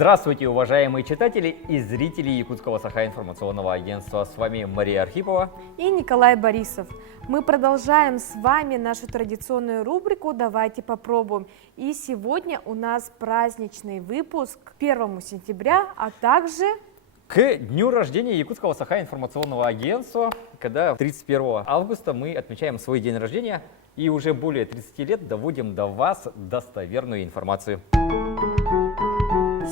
Здравствуйте, уважаемые читатели и зрители Якутского Саха-информационного агентства. С вами Мария Архипова и Николай Борисов. Мы продолжаем с вами нашу традиционную рубрику «Давайте попробуем». И сегодня у нас праздничный выпуск к 1 сентября, а также к дню рождения Якутского Саха-информационного агентства, когда 31 августа мы отмечаем свой день рождения и уже более 30 лет доводим до вас достоверную информацию.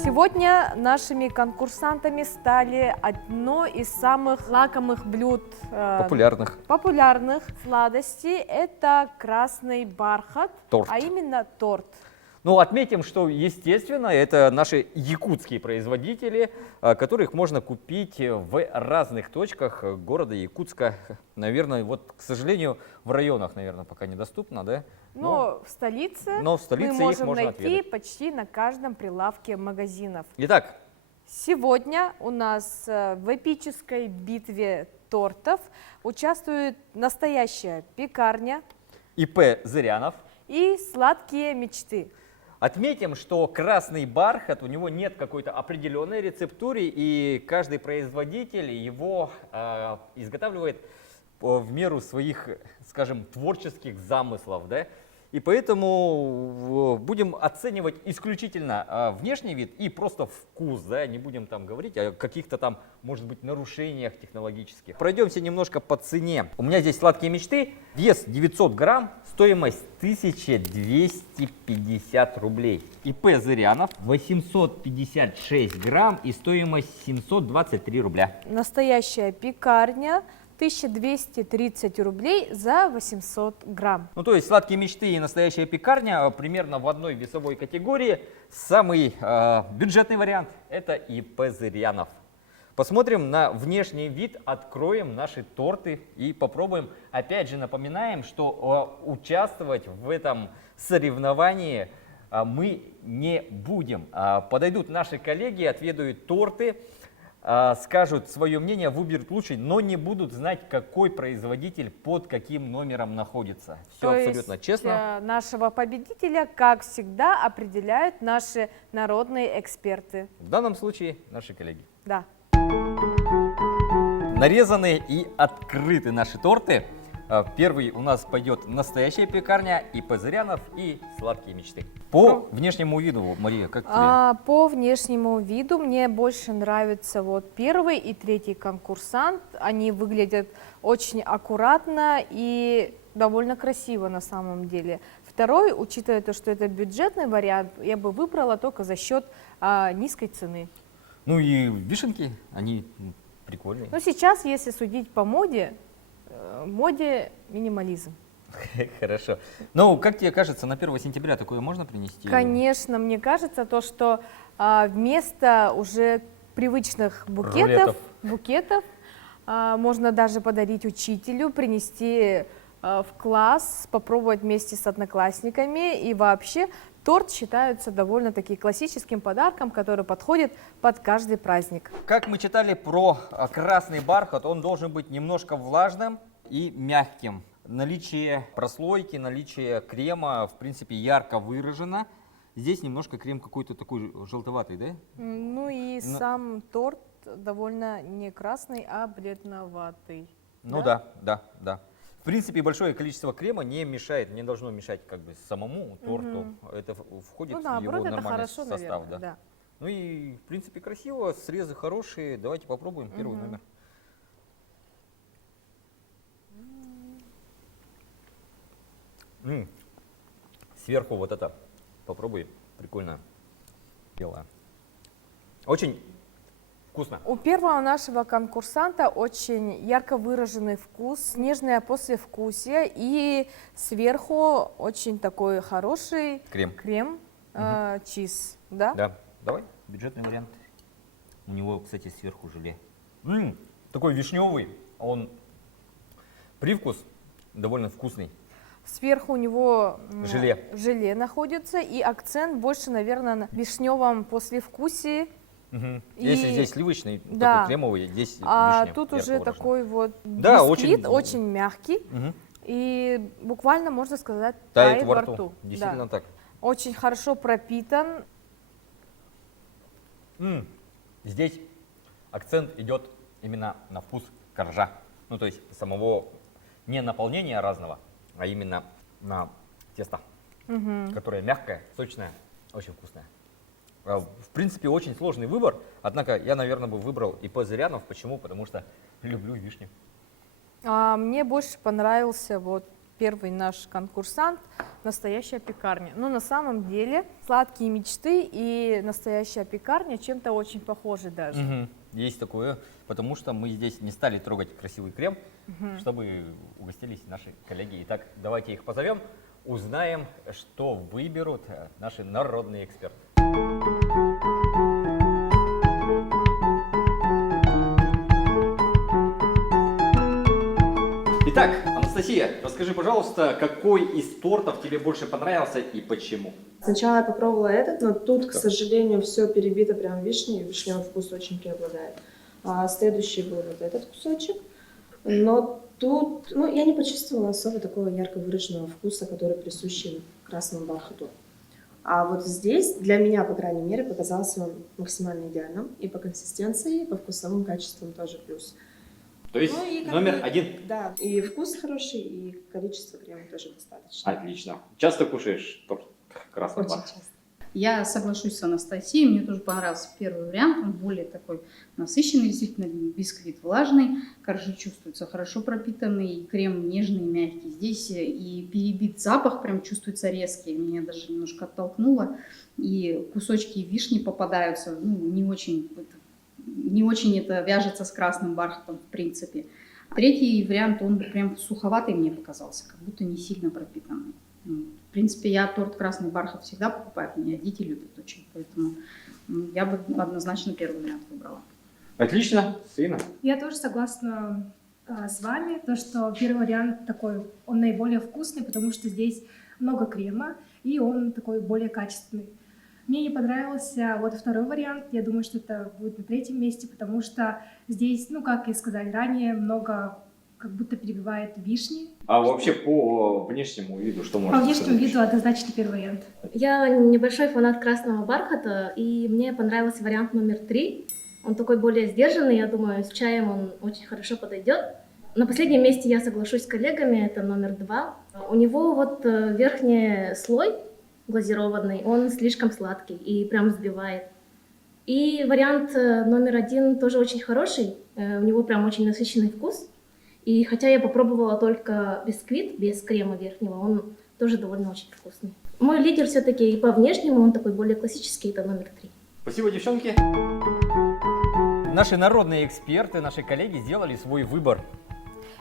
Сегодня нашими конкурсантами стали одно из самых лакомых блюд, популярных сладостей. Это красный бархат, торт. А именно торт. Ну, отметим, что, естественно, это наши якутские производители, которых можно купить в разных точках города Якутска. Наверное, вот, к сожалению, в районах, наверное, пока недоступно, да? Но в столице мы можем можно найти отведать почти на каждом прилавке магазинов. Итак, сегодня у нас в эпической битве тортов участвует настоящая пекарня ИП Зырянов и сладкие мечты. Отметим, что красный бархат, у него нет какой-то определенной рецептуры, и каждый производитель его изготавливает в меру своих, скажем, творческих замыслов, да? И поэтому будем оценивать исключительно внешний вид и просто вкус, да? Не будем там говорить о каких-то там, может быть, нарушениях технологических. Пройдемся немножко по цене. У меня здесь сладкие мечты, вес 900 грамм, стоимость 1250 рублей. ИП Зырянов 856 грамм и стоимость 723 рубля. Настоящая пекарня 1230 рублей за 800 грамм. Ну, то есть сладкие мечты и настоящая пекарня примерно в одной весовой категории. Самый бюджетный вариант – это ИП Зырянов. Посмотрим на внешний вид, откроем наши торты и попробуем. Опять же напоминаем, что участвовать в этом соревновании мы не будем. Подойдут наши коллеги, отведают торты, скажут свое мнение, выберут лучший, но не будут знать, какой производитель под каким номером находится. Все абсолютно честно. Нашего победителя, как всегда, определяют наши народные эксперты. В данном случае наши коллеги. Да. Нарезаны и открыты наши торты. Первый у нас пойдет настоящая пекарня, ИП Зырянов и сладкие мечты. По внешнему виду, Мария, как тебе? По внешнему виду мне больше нравится вот первый и третий конкурсант. Они выглядят очень аккуратно и довольно красиво на самом деле. Второй, учитывая то, что это бюджетный вариант, я бы выбрала только за счет низкой цены. Ну и вишенки, они прикольные. Но сейчас, если судить по моде минимализм. Хорошо. Ну, как тебе кажется, на 1 сентября такое можно принести? Конечно, мне кажется, то, что вместо уже привычных букетов можно даже подарить учителю, принести в класс, попробовать вместе с одноклассниками. И вообще торт считается довольно-таки классическим подарком, который подходит под каждый праздник. Как мы читали про красный бархат, он должен быть немножко влажным и мягким. Наличие прослойки, наличие крема, в принципе, ярко выражено. Здесь немножко крем какой-то такой желтоватый, да? Ну и сам торт довольно не красный, а бледноватый. Ну да. В принципе, большое количество крема не мешает, не должно мешать как бы самому торту. Это входит в его нормальный состав. Наверное, да. Ну и, в принципе, красиво, срезы хорошие. Давайте попробуем первый номер. Сверху вот это попробуй, прикольно, белое. Очень вкусно. У первого нашего конкурсанта очень ярко выраженный вкус, нежное послевкусие и сверху очень такой хороший крем чиз. Да? Да, давай, бюджетный вариант. У него, кстати, сверху желе. Такой вишневый, он привкус довольно вкусный. Сверху у него желе находится, и акцент больше, наверное, на вишневом послевкусии. Если здесь сливочный, такой кремовый, здесь вишня. Тут уже такой вот бисквит, очень мягкий. И буквально, можно сказать, тает во рту. Действительно так. Очень хорошо пропитан. Здесь акцент идет именно на вкус коржа. Ну, то есть самого не наполнения разного, а именно на тесто, которое мягкое, сочное, очень вкусное. В принципе, очень сложный выбор, однако я, наверное, бы выбрал ИП Зырянов. Почему? Потому что люблю вишню. Мне больше понравился вот первый наш конкурсант «Настоящая пекарня». Но на самом деле «Сладкие мечты» и «Настоящая пекарня» чем-то очень похожи даже. Есть такое, потому что мы здесь не стали трогать красивый крем, чтобы угостились наши коллеги. Итак, давайте их позовем, узнаем, что выберут наши народные эксперты. Итак, Анастасия, расскажи, пожалуйста, какой из тортов тебе больше понравился и почему? Сначала я попробовала этот, но тут, к сожалению, все перебито прям вишней, вишневый вкус очень преобладает. Следующий был вот этот кусочек, но тут, я не почувствовала особо такого ярко выраженного вкуса, который присущий красному бархату. А вот здесь, для меня, по крайней мере, показался он максимально идеальным и по консистенции, и по вкусовым качествам тоже плюс. То есть номер один? Да, и вкус хороший, и количество крема тоже достаточно. Отлично. Часто кушаешь торт красный Очень бархат? часто. Я соглашусь с Анастасией, мне тоже понравился первый вариант, он более такой насыщенный, действительно бисквит влажный, коржи чувствуются хорошо пропитанный, крем нежный, мягкий. Здесь и перебит запах, прям чувствуется резкий, меня даже немножко оттолкнуло, и кусочки вишни попадаются, не очень это вяжется с красным бархатом в принципе. Третий вариант, он прям суховатый мне показался, как будто не сильно пропитанный. В принципе, я торт «Красный бархат» всегда покупаю, меня дети любят очень, поэтому я бы однозначно первый вариант выбрала. Отлично, Сына. Я тоже согласна с вами, то, что первый вариант такой, он наиболее вкусный, потому что здесь много крема, и он такой более качественный. Мне не понравился вот второй вариант, я думаю, что это будет на третьем месте, потому что здесь, как и сказали ранее, много как будто перебивает вишни. А вообще по внешнему виду что можно По внешнему сказать? виду однозначно первый вариант. Я небольшой фанат красного бархата, и мне понравился вариант номер 3. Он такой более сдержанный, я думаю, с чаем он очень хорошо подойдет. На последнем месте я соглашусь с коллегами, это номер 2. У него вот верхний слой глазированный, он слишком сладкий и прям взбивает. И вариант номер 1 тоже очень хороший, у него прям очень насыщенный вкус. И хотя я попробовала только бисквит без крема верхнего, он тоже довольно очень вкусный. Мой лидер все-таки и по внешнему, он такой более классический, это номер 3. Спасибо, девчонки. Наши народные эксперты, наши коллеги сделали свой выбор.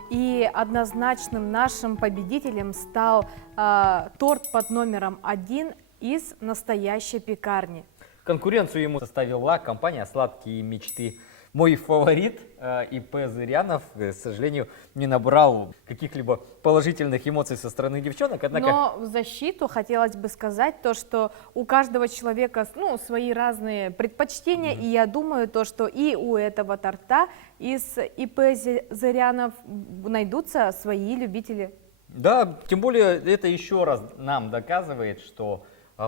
И однозначным нашим победителем стал торт под номером 1 из «Настоящей пекарни». Конкуренцию ему составила компания «Сладкие мечты». Мой фаворит ИП Зырянов, к сожалению, не набрал каких-либо положительных эмоций со стороны девчонок, однако... Но в защиту хотелось бы сказать то, что у каждого человека свои разные предпочтения, и я думаю, то, что и у этого торта из ИП Зырянов найдутся свои любители. Да, тем более это еще раз нам доказывает, что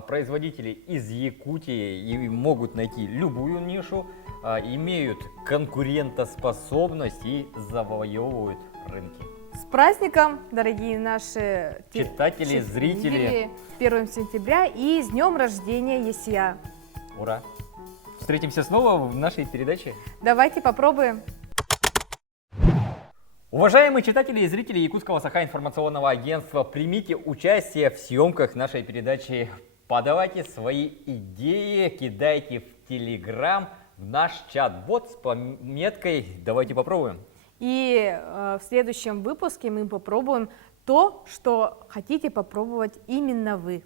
производители из Якутии и могут найти любую нишу, имеют конкурентоспособность и завоевывают рынки. С праздником, дорогие наши Читатели, зрители! 1 сентября и с днем рождения ЕСЯ! Ура! Встретимся снова в нашей передаче. Давайте попробуем. Уважаемые читатели и зрители Якутского Саха-информационного агентства, примите участие в съемках нашей передачи. Подавайте свои идеи, кидайте в Телеграм, в наш чат-бот с пометкой «Давайте попробуем». И в следующем выпуске мы попробуем то, что хотите попробовать именно вы.